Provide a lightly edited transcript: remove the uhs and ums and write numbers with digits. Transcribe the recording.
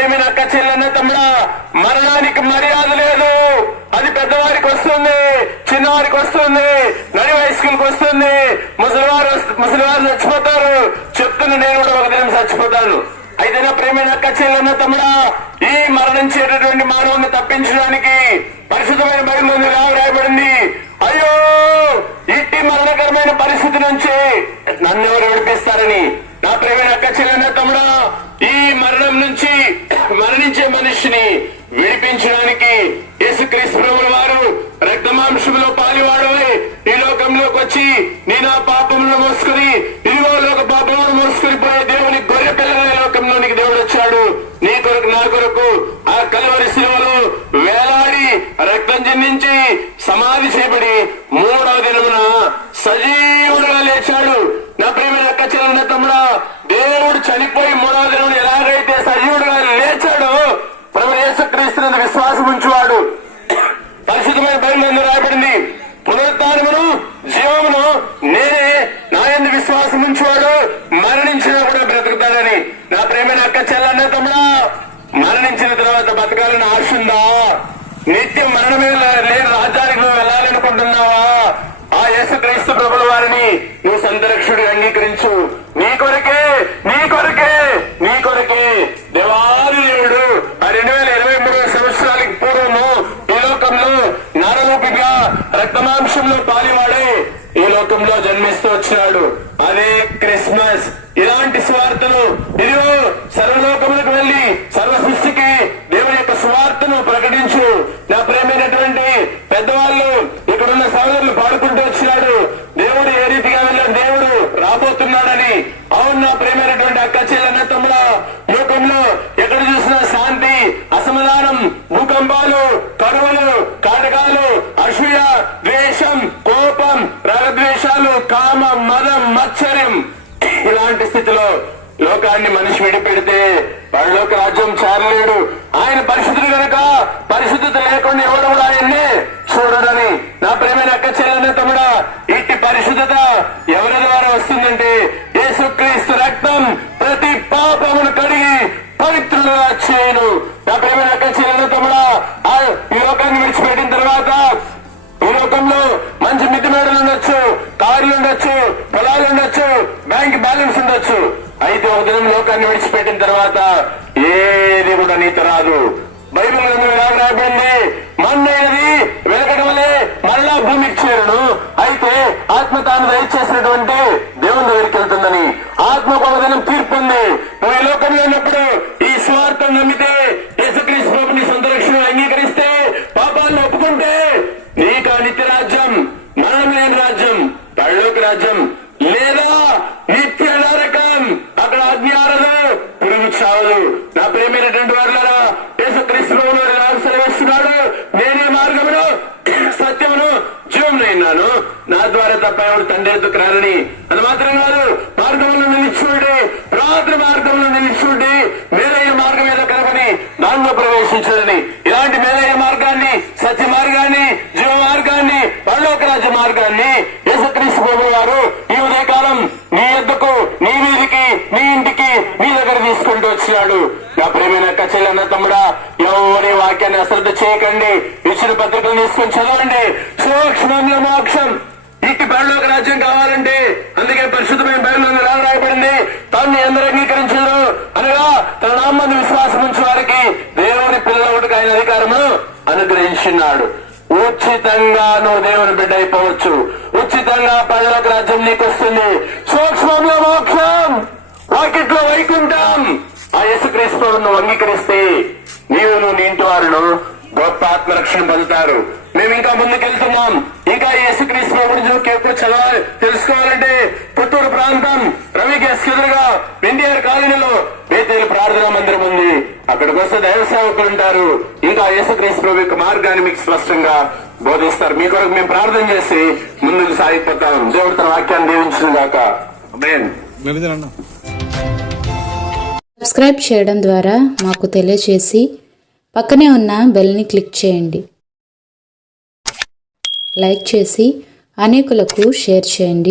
ప్రేమైన అక్క చెల్లెన్న తమ్ముడా, మరణానికి మర్యాద లేదు. అది పెద్దవారికి వస్తుంది, చిన్నవారికి వస్తుంది, నడి వయస్కులకు వస్తుంది. ముసలివారు చచ్చిపోతారు. చెప్తున్న నేను కూడా ఒక దినం చచ్చిపోతాను. అయితే నా ప్రేమైన అక్క చెల్లెన్న తమ్ముడా, ఈ మరణించేటటువంటి మానవుని తప్పించడానికి పరిశుద్ధమైన బైబిల్లో రాయబడింది, అయ్యో ఇట్టి మరణకరమైన పరిస్థితి నుంచి నన్నెవరు విడిపిస్తారని. నా ప్రేమైన అక్క చెల్లెన్న తమ్ముడా, ఈ మరణం నుంచి మరణించే మనిషిని విడిపించడానికి యేసుక్రీస్తు ప్రభుల వారు రక్తమాంసంలో పాలివాడవై ఈ లోకంలోకి వచ్చి నీ నా పాపములను మోసుకుని, ఇదిగో లోక పాపములను మోసుకుని పోయే దేవుని గొర్రె పిల్లల లోకంలోనికి దేవుడు వచ్చాడు. నీ కొరకు నా కొరకు ఆ కలువరి శిలువలో వేలాడి రక్తం చిందించి సమాధి చేయబడి 3వ దినమున సజీవుడుగా లేచాడు. నా ప్రియమైన అక్క చెల్లెన్న తమ్ముడా, దేవుడు చనిపోయి 3వ దినమున ఎలాగైతే సజీవుడుగా లేచాడో, ప్రభు యేసుక్రీస్తునందు విశ్వాసం ఉంచువాడు, పరిశుద్ధమైన బైబిల్లో రాయబడింది, పునరుత్థానమును జీవమును నేనే, నా యందు విశ్వాసం ఉంచువాడు మరణించినా కూడా బ్రతుకుతాడని. నా ప్రియమైన అక్క చెల్లెన్న తమ్ముడా, మరణించిన తర్వాత బతకాలని ఆశ ఉందా? నిత్యం మరణమే లేని రాజ్యానికి నువ్వు వెళ్ళాలనుకుంటున్నావా? ఆ యేసుక్రీస్తు ప్రభుల వారిని నువ్వు సొంత రక్షకుడిగా అంగీకరించు. నీ కొరకే దేవాది దేవుడు ఆ 2023 సంవత్సరాలకు పూర్వము ఈ లోకంలో నరరూపిగా రక్తమాంసంలో పాలివాడే ఈ లోకంలో జన్మిస్తూ వచ్చినాడు. అదే క్రిస్మస్. ఇలాంటి సువార్తను ఇదిగో సర్వలోకములకు వెళ్లి సర్వ సృష్టికి దేవుని యొక్క సువార్తను ప్రకటించు. నా ప్రేమైనటువంటి పెద్దవాళ్ళు, ఇక్కడున్న సోదరులు పాడుకుంటూ వచ్చినాడు, దేవుడు ఏ రీతిగా వెళ్ళాడు, దేవుడు రాబోతున్నాడని. అవును నా ప్రేమైనటువంటి అక్క చెల్లెన్న తమ్ముడా, లోకంలో ఎక్కడ చూసినా శాంతి, అసమాధానం, భూకంపాలు, కరువులు, కాటకాలు, అసూయ, ద్వేషం, కోపం, రాగద్వేషాలు, కామ, మదం, మత్సర్యం, ఇలాంటి స్థితిలో లోకాన్ని మనిషి విడిపెడితే పరలోక రాజ్యం చేరలేడు. ఆయన పరిశుద్ధుడు కనుక పరిశుద్ధత లేకుండా ఎవడు కూడా ఆయన్నే చూడడని. నా ప్రేమైన అక్క చెల్లెన్న తమ్ముడా, ఇట్టి పరిశుద్ధత ఎవరి ద్వారా వస్తుందంటే యేసుక్రీస్తు రక్తం ప్రతి పాపమును కడిగి పవిత్రులుగా చేయను. నా ప్రేమైన అక్క చెల్లెన్న తమ్ముడా, ఈ లోకాన్ని విడిచిపెట్టిన తర్వాత ఈ లోకంలో మంచి మిద్ది మేడలు ఉండొచ్చు, కార్లు ఉండొచ్చు, పొలాలు ఉండొచ్చు, బ్యాంక్ బ్యాలెన్స్ ఉండొచ్చు. అయితే ఒక దినం లోకాన్ని విడిచిపెట్టిన తర్వాత ఏది కూడా నీతో రాదు. బైబిల్ రాబడింది, మన్నైనది వెలకడం వల్లే మరలా భూమికి చేరును. అయితే ఆత్మ తాను దయచేసినటువంటి దేవుని దగ్గరికి వెళ్తుందని. ఆత్మకు ఒక దినం తీర్పు ఉంది. నువ్వు ఈ లోకంలో ఉన్నప్పుడు ఈ స్వార్థం నమ్మితే, యేసుక్రీస్తు ప్రభుని సొంత రక్షణ అంగీకరిస్తే, పాపాలను ఒప్పుకుంటే నీకు నిత్య రాజ్యం, మరణం లేని రాజ్యం, పరలోక రాజ్యం, లేదా నిత్య నరకం. అక్కడ అగ్ని ఆరదు, పురుగు చావదు. నా ప్రేమైనటువంటి వారులారా, యేసుక్రీస్తు ప్రభువు నాకు సెలవిస్తున్నాడు, నేనే మార్గమును సత్యమును జీవమును అయినాను, నా ద్వారా తప్ప ఎవరు తండ్రి ఎద్దుకు రారని. అది మాత్రం కాదు, మార్గంలో నిలిచిపోండి, రాత్రి మార్గంలో నిలిచిపోండి, మేలైన మార్గం ఏదో కనుకొని దానిలో ప్రవేశించాలని. ఇలాంటి మేలైన మార్గాన్ని, సత్య మార్గాన్ని, జీవ మార్గాన్ని, పరలోక రాజ్య మార్గాన్ని యేసుక్రీస్తు ప్రభువు వారు ఈ ఉదయకాలం నీ యొద్దకు, నీ వీధికి, నీ ఇంటికి, నీ దగ్గర తీసుకుంటూ వచ్చినాడు. నా ప్రేమైన అక్క చెల్లెన్న తమ్ముడా, ఎవరి వాక్యాన్ని అశ్రద్ధ చేయకండి. ఇచ్చిన పత్రికలు తీసుకొని చదవండి. సూక్ష్మంలో మోక్షం, ఇట్టి పరలోక రాజ్యం కావాలంటే అందుకే పరిశుద్ధమైన బైబిల్లో రాయబడింది, తాను ఎందరు అంగీకరించారు అనగా తన నామాన్ని విశ్వాసం ఉంచే వారికి దేవుని పిల్లలకి ఆయన అధికారమును అనుగ్రహించున్నాడు. ఉచితంగా నువ్వు దేవుని బిడ్డ అయిపోవచ్చు. ఉచితంగా పరలోక రాజ్యం నీకు వస్తుంది. సూక్ష్మంలో మోక్షం, వాకిట్లో వైకుంఠం. ఆ యేసుక్రీస్తు నువ్వు అంగీకరిస్తే నీవు నీ ఇంటి వారును గొప్ప ఆత్మరక్షణ పొందుతారు. మేము ఇంకా ముందుకెళ్తున్నాం. ఇంకా యేసుక్రీస్తు గురించి ఎప్పుడు చదవాలి, తెలుసుకోవాలంటే పుత్తూరు ప్రాంతం రవికేస్ ఎదురుగా ఎన్టీఆర్ కాలనీలో బేతేలు ప్రార్థనా మందిరం ఉంది. అక్కడికి వస్తే దైవ సేవకులు ఉంటారు. ఇంకా యేసుక్రీస్తు ప్రభు యొక్క మార్గాన్ని మీకు స్పష్టంగా బోధిస్తారు. మీ కొరకు మేము ప్రార్థన చేసి ముందుకు సాగిపోతాం. దేవుడు తన వాక్యాన్ని దీవించును గాక. ఆమేన్. సబ్స్క్రైబ్ చేయడం ద్వారా మాకు తెలియచేసి పక్కనే ఉన్న బెల్ని క్లిక్ చేయండి. లైక్ చేసి అనేకులకు షేర్ చేయండి.